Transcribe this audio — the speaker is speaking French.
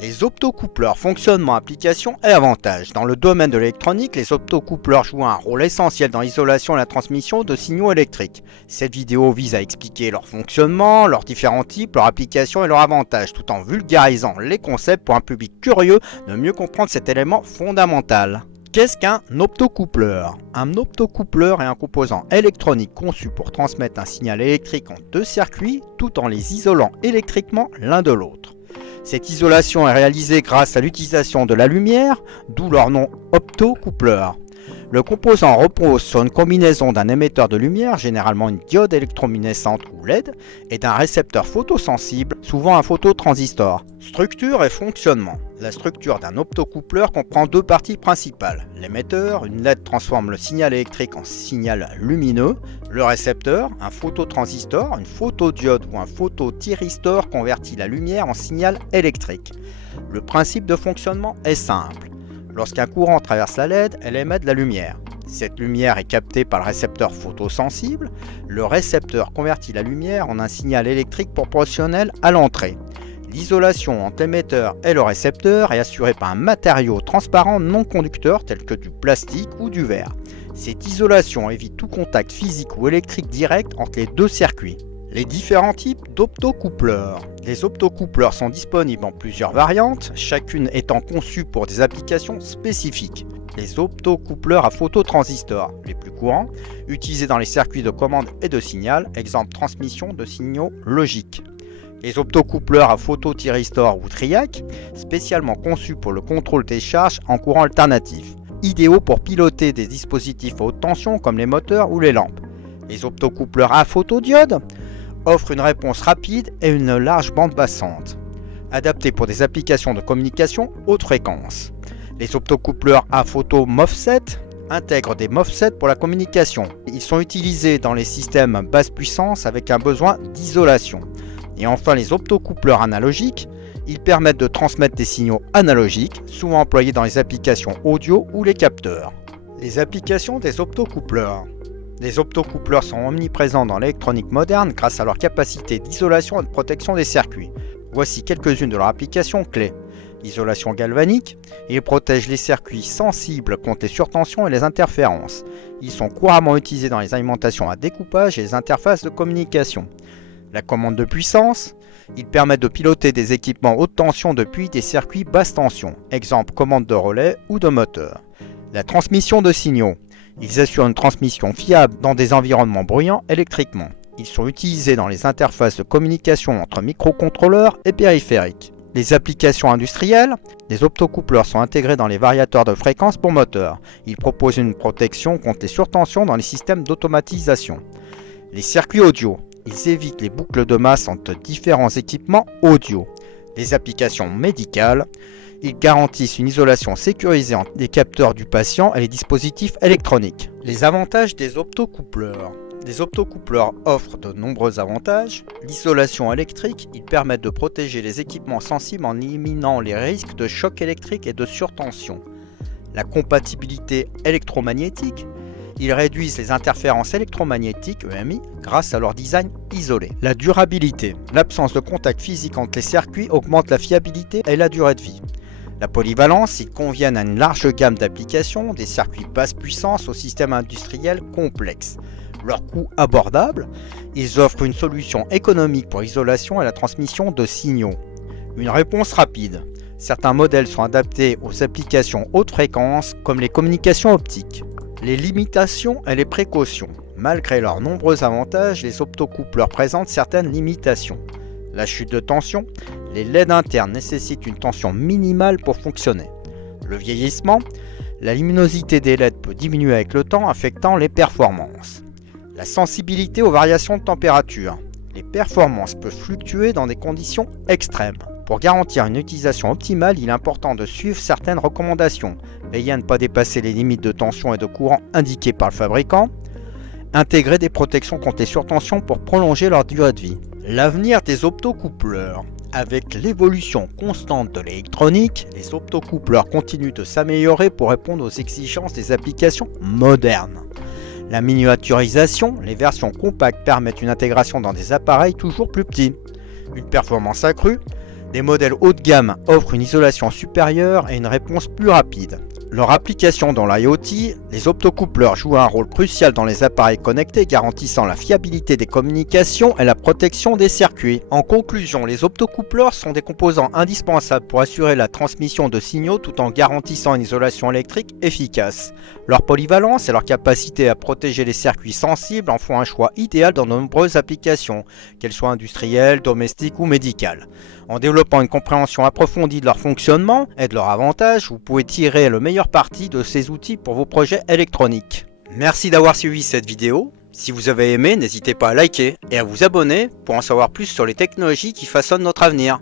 Les optocoupleurs, fonctionnement, application et avantages. Dans le domaine de l'électronique, les optocoupleurs jouent un rôle essentiel dans l'isolation et la transmission de signaux électriques. Cette vidéo vise à expliquer leur fonctionnement, leurs différents types, leurs applications et leurs avantages, tout en vulgarisant les concepts pour un public curieux de mieux comprendre cet élément fondamental. Qu'est-ce qu'un optocoupleur? Un optocoupleur est un composant électronique conçu pour transmettre un signal électrique en deux circuits tout en les isolant électriquement l'un de l'autre. Cette isolation est réalisée grâce à l'utilisation de la lumière, d'où leur nom optocoupleur. Le composant repose sur une combinaison d'un émetteur de lumière, généralement une diode électroluminescente ou LED, et d'un récepteur photosensible, souvent un phototransistor. Structure et fonctionnement. La structure d'un optocoupleur comprend deux parties principales. L'émetteur, une LED transforme le signal électrique en signal lumineux. Le récepteur, un phototransistor, une photodiode ou un photothyristor convertit la lumière en signal électrique. Le principe de fonctionnement est simple. Lorsqu'un courant traverse la LED, elle émet de la lumière. Cette lumière est captée par le récepteur photosensible. Le récepteur convertit la lumière en un signal électrique proportionnel à l'entrée. L'isolation entre l'émetteur et le récepteur est assurée par un matériau transparent non conducteur tel que du plastique ou du verre. Cette isolation évite tout contact physique ou électrique direct entre les deux circuits. Les différents types d'optocoupleurs. Les optocoupleurs sont disponibles en plusieurs variantes, chacune étant conçue pour des applications spécifiques. Les optocoupleurs à phototransistor, les plus courants, utilisés dans les circuits de commande et de signal, exemple transmission de signaux logiques. Les optocoupleurs à photothyristor ou triac, spécialement conçus pour le contrôle des charges en courant alternatif, idéaux pour piloter des dispositifs à haute tension comme les moteurs ou les lampes. Les optocoupleurs à photodiode offrent une réponse rapide et une large bande passante, adaptés pour des applications de communication haute fréquence. Les optocoupleurs à photo MOSFET intègrent des MOSFET pour la communication. Ils sont utilisés dans les systèmes basse puissance avec un besoin d'isolation. Et enfin les optocoupleurs analogiques, ils permettent de transmettre des signaux analogiques, souvent employés dans les applications audio ou les capteurs. Les applications des optocoupleurs. Les optocoupleurs sont omniprésents dans l'électronique moderne grâce à leur capacité d'isolation et de protection des circuits. Voici quelques-unes de leurs applications clés. L'isolation galvanique, ils protègent les circuits sensibles contre les surtensions et les interférences. Ils sont couramment utilisés dans les alimentations à découpage et les interfaces de communication. La commande de puissance, ils permettent de piloter des équipements haute tension depuis des circuits basse tension, exemple commande de relais ou de moteur. La transmission de signaux, ils assurent une transmission fiable dans des environnements bruyants électriquement. Ils sont utilisés dans les interfaces de communication entre microcontrôleurs et périphériques. Les applications industrielles, les optocoupleurs sont intégrés dans les variateurs de fréquence pour moteurs. Ils proposent une protection contre les surtensions dans les systèmes d'automatisation. Les circuits audio, ils évitent les boucles de masse entre différents équipements audio. Les applications médicales, ils garantissent une isolation sécurisée entre les capteurs du patient et les dispositifs électroniques. Les avantages des optocoupleurs. Les optocoupleurs offrent de nombreux avantages. L'isolation électrique, ils permettent de protéger les équipements sensibles en éliminant les risques de choc électrique et de surtension. La compatibilité électromagnétique, ils réduisent les interférences électromagnétiques EMI grâce à leur design isolé. La durabilité, l'absence de contact physique entre les circuits augmente la fiabilité et la durée de vie. La polyvalence, ils conviennent à une large gamme d'applications, des circuits basse puissance aux systèmes industriels complexes. Leur coût abordable, ils offrent une solution économique pour l'isolation et la transmission de signaux. Une réponse rapide. Certains modèles sont adaptés aux applications haute fréquence comme les communications optiques. Les limitations et les précautions. Malgré leurs nombreux avantages, les optocoupleurs présentent certaines limitations. La chute de tension, les LED internes nécessitent une tension minimale pour fonctionner. Le vieillissement, la luminosité des LED peut diminuer avec le temps, affectant les performances. La sensibilité aux variations de température. Les performances peuvent fluctuer dans des conditions extrêmes. Pour garantir une utilisation optimale, il est important de suivre certaines recommandations. Veillez à ne pas dépasser les limites de tension et de courant indiquées par le fabricant. Intégrer des protections contre les surtensions pour prolonger leur durée de vie. L'avenir des optocoupleurs. Avec l'évolution constante de l'électronique, les optocoupleurs continuent de s'améliorer pour répondre aux exigences des applications modernes. La miniaturisation, les versions compactes permettent une intégration dans des appareils toujours plus petits. Une performance accrue, Des modèles haut de gamme offrent une isolation supérieure et une réponse plus rapide. Leur application dans l'IoT, les optocoupleurs jouent un rôle crucial dans les appareils connectés garantissant la fiabilité des communications et la protection des circuits. En conclusion, les optocoupleurs sont des composants indispensables pour assurer la transmission de signaux tout en garantissant une isolation électrique efficace. Leur polyvalence et leur capacité à protéger les circuits sensibles en font un choix idéal dans de nombreuses applications, qu'elles soient industrielles, domestiques ou médicales. En développant une compréhension approfondie de leur fonctionnement et de leurs avantages, vous pouvez tirer le meilleur parti de ces outils pour vos projets électroniques. Merci d'avoir suivi cette vidéo. Si vous avez aimé, n'hésitez pas à liker et à vous abonner pour en savoir plus sur les technologies qui façonnent notre avenir.